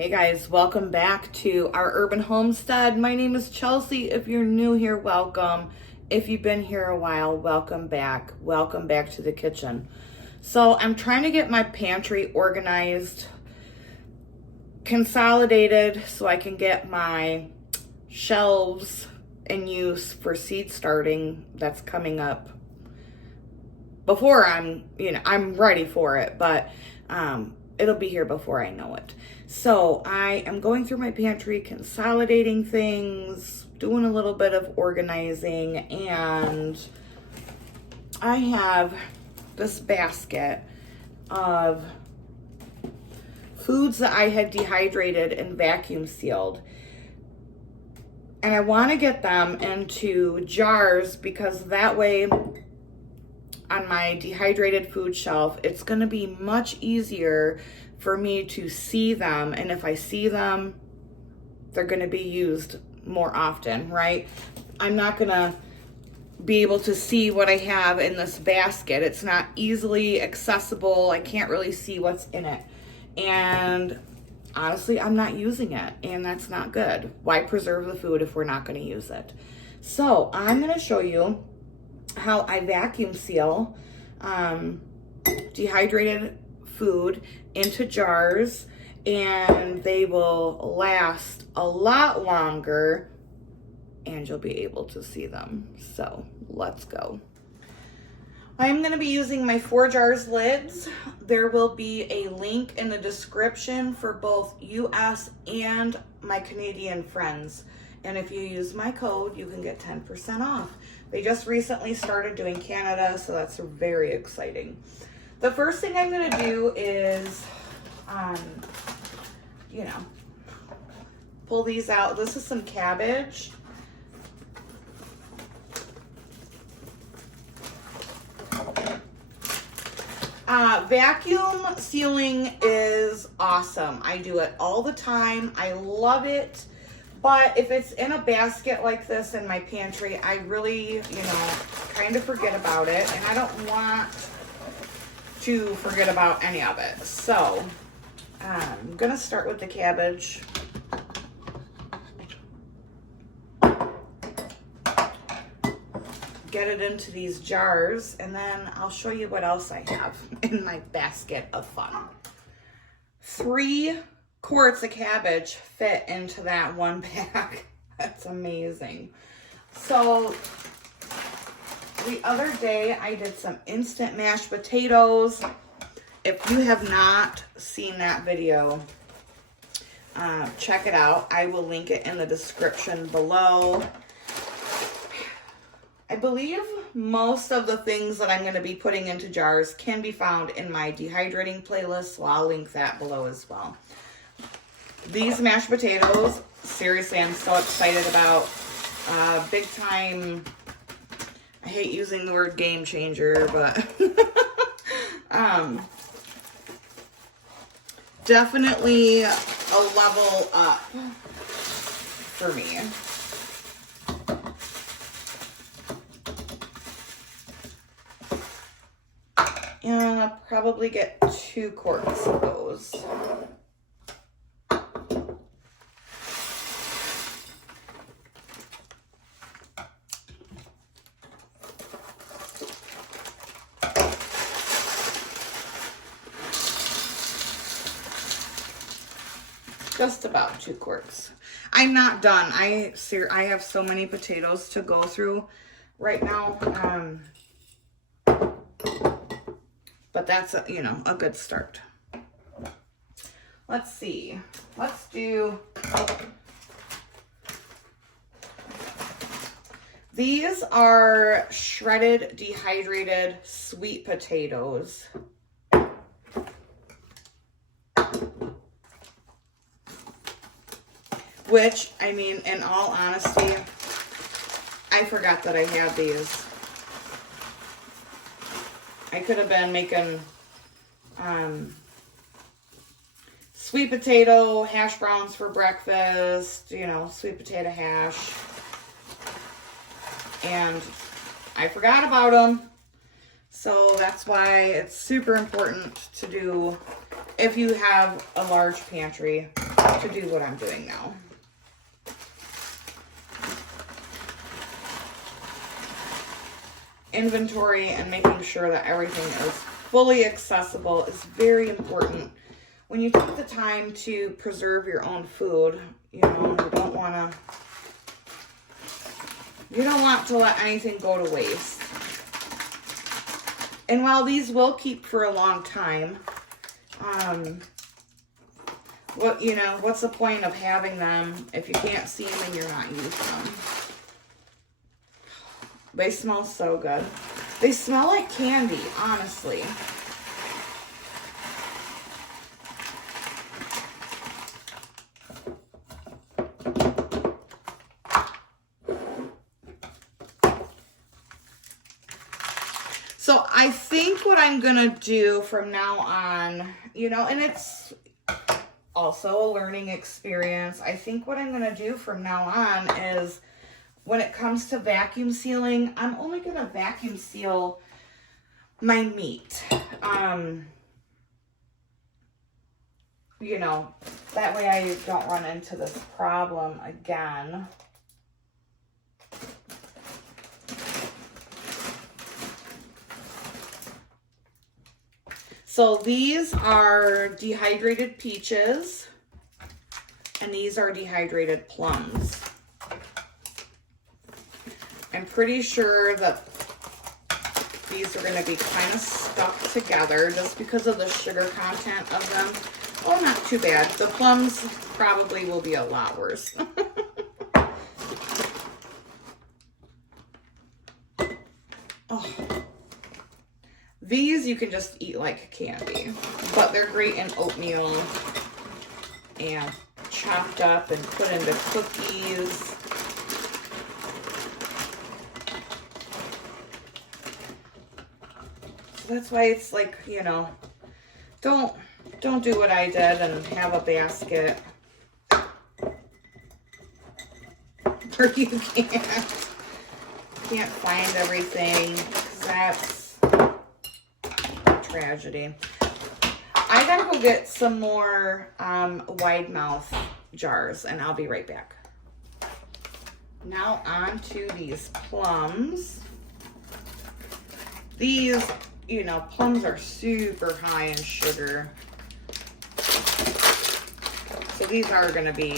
Hey guys, welcome back to our urban homestead. My name is Chelsea. If you're new here, welcome. If you've been here a while, welcome back. Welcome back to the kitchen. So I'm trying to get my pantry organized, consolidated, so I can get my shelves in use for seed starting that's coming up before I'm ready for it, but it'll be here before I know it. So I am going through my pantry, consolidating things, doing a little bit of organizing, and I have this basket of foods that I had dehydrated and vacuum sealed. And I want to get them into jars because that way on my dehydrated food shelf, it's going to be much easier for me to see them. And if I see them, they're going to be used more often, right? I'm not going to be able to see what I have in this basket. It's not easily accessible. I can't really see what's in it. And honestly, I'm not using it, and that's not good. Why preserve the food if we're not going to use it? So I'm going to show you how I vacuum seal dehydrated food into jars, and they will last a lot longer and you'll be able to see them. So let's go. I'm going to be using my 4 jars lids. There will be a link in the description for both US and my Canadian friends. And if you use my code, you can get 10% off. They just recently started doing Canada, so that's very exciting. The first thing I'm going to do is, pull these out. This is some cabbage. Vacuum sealing is awesome. I do it all the time. I love it. But if it's in a basket like this in my pantry, I really, kind of forget about it. And I don't want to forget about any of it. So I'm going to start with the cabbage. Get it into these jars, and then I'll show you what else I have in my basket of fun. 3 quarts of cabbage fit into that one bag. That's amazing. So the other day I did some instant mashed potatoes. If you have not seen that video, check it out. I will link it in the description below. I believe most of the things that I'm going to be putting into jars can be found in my dehydrating playlist, so I'll link that below as well. These mashed potatoes, seriously, I'm so excited about. Big time, I hate using the word game changer, but definitely a level up for me. And I'll probably get 2 quarts of those. Just about 2 quarts. I'm not done. I have so many potatoes to go through right now. But that's a good start. Let's see. Let's do. These are shredded dehydrated sweet potatoes. Which, in all honesty, I forgot that I had these. I could have been making sweet potato hash browns for breakfast, sweet potato hash. And I forgot about them. So that's why it's super important to do if you have a large pantry. to do what I'm doing now. Inventory and making sure that everything is fully accessible is very important. When you take the time to preserve your own food, you know, you don't want to let anything go to waste. And while these will keep for a long time, what's the point of having them if you can't see them and you're not using them? They smell so good. They smell like candy, honestly. So I think what I'm gonna do from now on, you know, and it's also a learning experience. I think what I'm gonna do from now on is, when it comes to vacuum sealing, I'm only going to vacuum seal my meat. You know, that way I don't run into this problem again. So these are dehydrated peaches, and these are dehydrated plums. I'm pretty sure that these are going to be kind of stuck together just because of the sugar content of them. Well, not too bad. The plums probably will be a lot worse. Oh. These you can just eat like candy, but they're great in oatmeal and chopped up and put into cookies. That's why it's like, you know, don't do what I did and have a basket where you can't find everything, 'cause that's a tragedy. I gotta go get some more wide mouth jars, and I'll be right back. Now on to these plums. These, you know, plums are super high in sugar. So these are going to be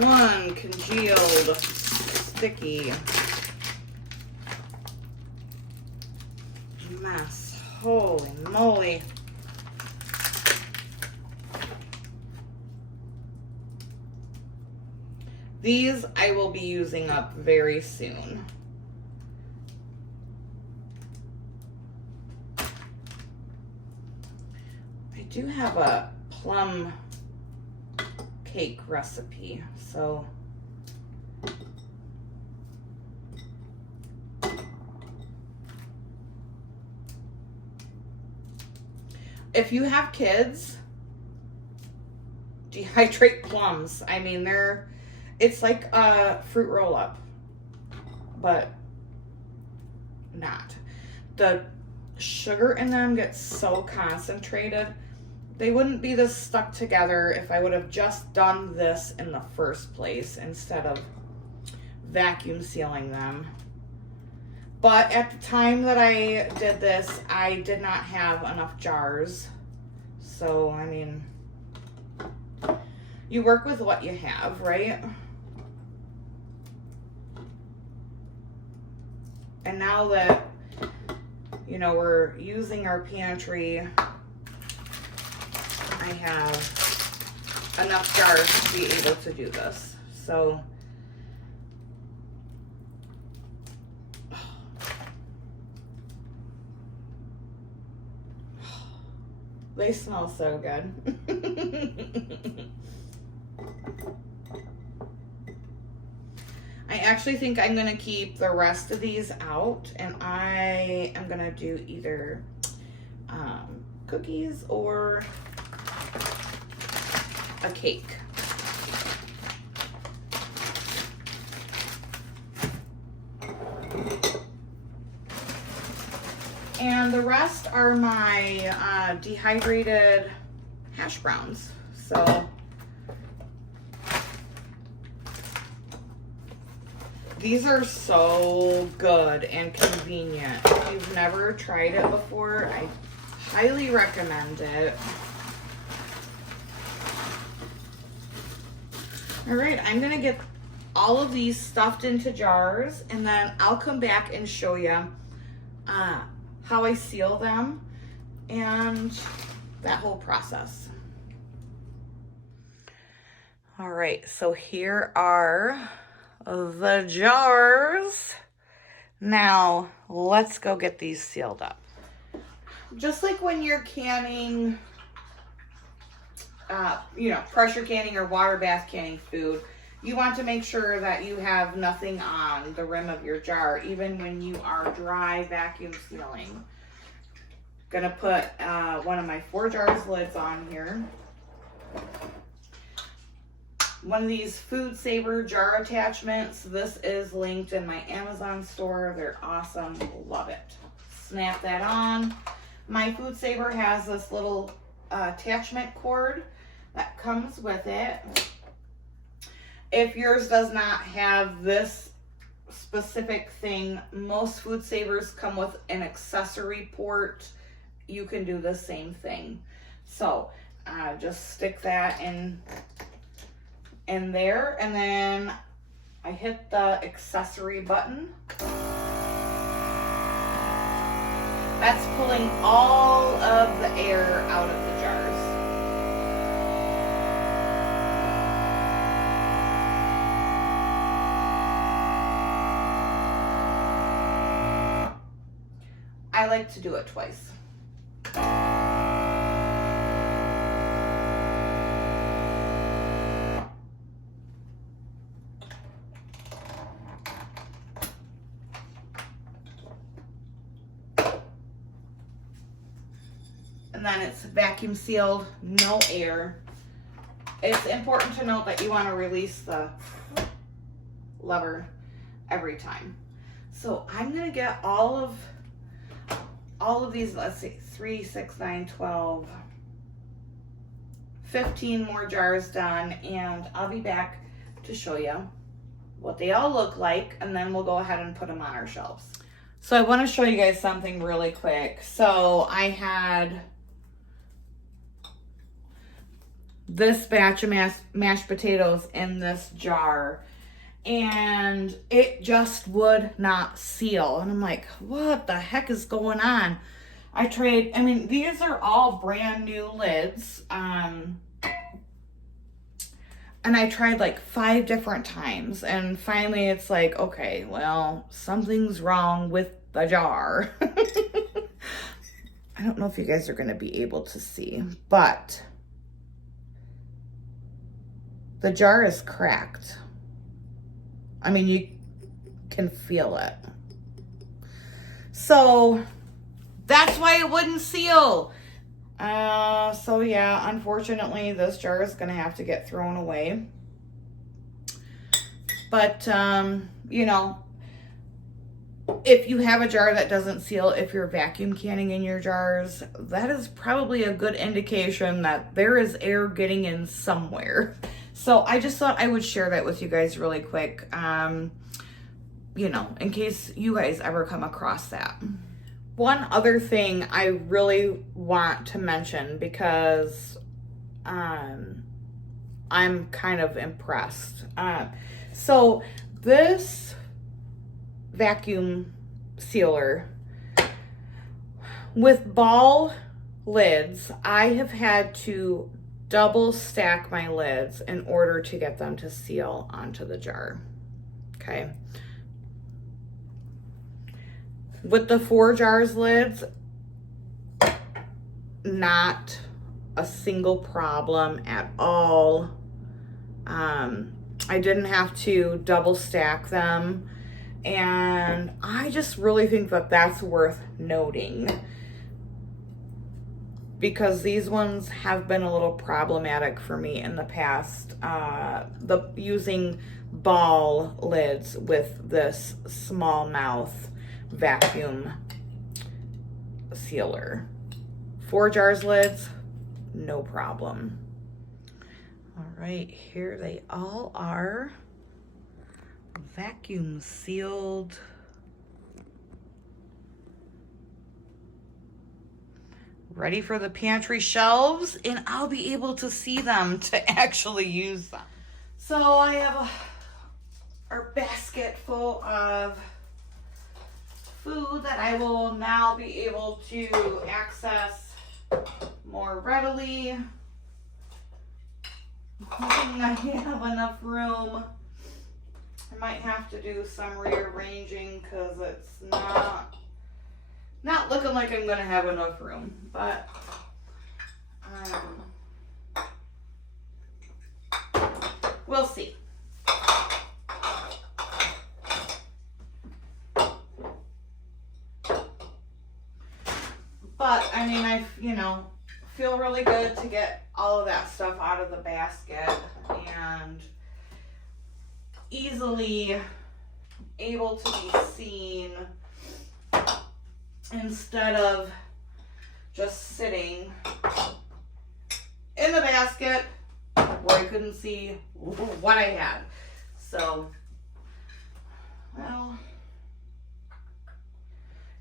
one congealed, sticky mess. Holy moly. These I will be using up very soon. I do have a plum cake recipe, so if you have kids, dehydrate plums. I mean, it's like a fruit roll-up, but not. The sugar in them gets so concentrated. They wouldn't be this stuck together if I would have just done this in the first place instead of vacuum sealing them. But at the time that I did this, I did not have enough jars. So, I mean, you work with what you have, right? And now that, you know, we're using our pantry, I have enough jars to be able to do this. So, they smell so good. I actually think I'm going to keep the rest of these out, and I am going to do either cookies or a cake. And the rest are my dehydrated hash browns. So these are so good and convenient. If you've never tried it before, I highly recommend it. All right, I'm gonna get all of these stuffed into jars, and then I'll come back and show you how I seal them and that whole process. All right, so here are the jars. Now let's go get these sealed up. Just like when you're canning, pressure canning or water bath canning food, you want to make sure that you have nothing on the rim of your jar, even when you are dry vacuum sealing. Gonna put one of my 4 jars lids on here. One of these Food Saver jar attachments. This is linked in my Amazon store. They're awesome. Love it. Snap that on. My Food Saver has this little attachment cord that comes with it. If yours does not have this specific thing, most Food Savers come with an accessory port. You can do the same thing. So just stick that in there, and then I hit the accessory button. That's pulling all of the air out of the jars. I like to do it twice. And then it's vacuum sealed, no air. It's important to note that you want to release the lever every time. So I'm going to get all of these, let's see, 3, 6, 9, 12, 15 more jars done, and I'll be back to show you what they all look like, and then we'll go ahead and put them on our shelves. So I want to show you guys something really quick. So I had this batch of mashed potatoes in this jar, and it just would not seal. And I'm like, what the heck is going on? These are all brand new lids. And I tried like 5 different times, and finally it's like, okay, well, something's wrong with the jar. I don't know if you guys are going to be able to see, but the jar is cracked. I mean, you can feel it. So that's why it wouldn't seal. So yeah, unfortunately, this jar is gonna have to get thrown away. But, if you have a jar that doesn't seal, if you're vacuum canning in your jars, that is probably a good indication that there is air getting in somewhere. So I just thought I would share that with you guys really quick, in case you guys ever come across that. One other thing I really want to mention, because I'm kind of impressed. So this vacuum sealer with ball lids, I have had to double stack my lids in order to get them to seal onto the jar. Okay. With the 4 jars lids, not a single problem at all. I didn't have to double stack them, and I just really think that that's worth noting, because these ones have been a little problematic for me in the past. Using ball lids with this small mouth vacuum sealer. 4 jars lids, no problem. All right, here they all are, vacuum sealed. Ready for the pantry shelves, and I'll be able to see them to actually use them. So I have our basket full of food that I will now be able to access more readily. I'm hoping I have enough room. I might have to do some rearranging because it's not looking like I'm gonna have enough room, but we'll see. But I mean, I feel really good to get all of that stuff out of the basket and easily able to be seen instead of just sitting in the basket where I couldn't see what I had. So, well,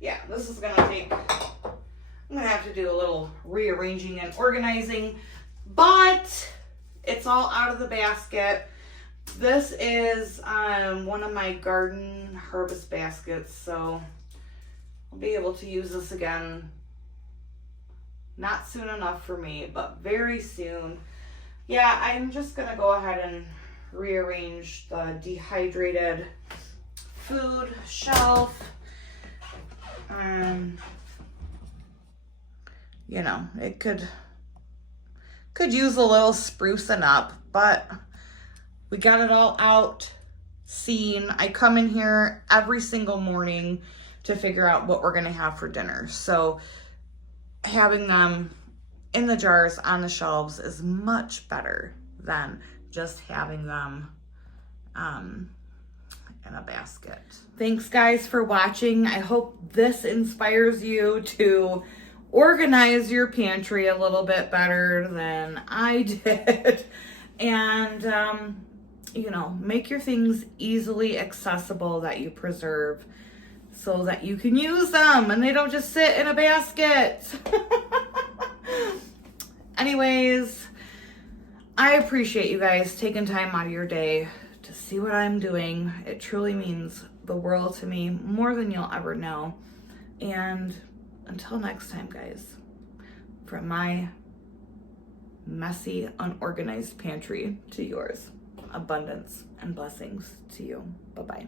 yeah, this is gonna take, I'm gonna have to do a little rearranging and organizing, but it's all out of the basket. This is one of my garden harvest baskets, so I'll be able to use this again. Not soon enough for me, but very soon. Yeah, I'm just gonna go ahead and rearrange the dehydrated food shelf. You know, it could use a little sprucing up, but we got it all out, seen. I come in here every single morning to figure out what we're gonna have for dinner. So having them in the jars on the shelves is much better than just having them in a basket. Thanks guys for watching. I hope this inspires you to organize your pantry a little bit better than I did. And you know, make your things easily accessible that you preserve so that you can use them and they don't just sit in a basket. Anyways, I appreciate you guys taking time out of your day to see what I'm doing. It truly means the world to me, more than you'll ever know. And until next time, guys, from my messy, unorganized pantry to yours, abundance and blessings to you. Bye-bye.